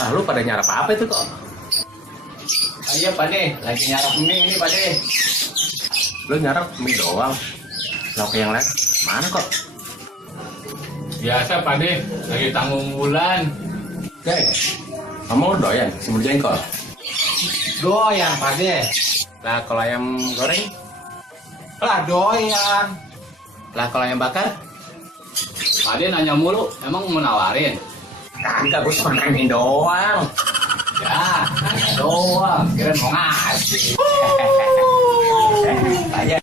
Ah, lu pada nyarap apa itu kok? Iya Pak De, lagi nyarap mie ini Pak De. Lu nyarap mie doang. Lauk yang lain mana kok? Biasa Pak De, lagi tanggung bulan. Guys, kamu doyan sumber jengkol? Doyan Pak De. Lah kalau ayam goreng? Lah doyan. Lah kalau ayam bakar? Pak De nanya mulu, emang mau nawarin? Kagak, gue cuma main doang. Ya, nanya doang. Kira mau ngasih. Aja.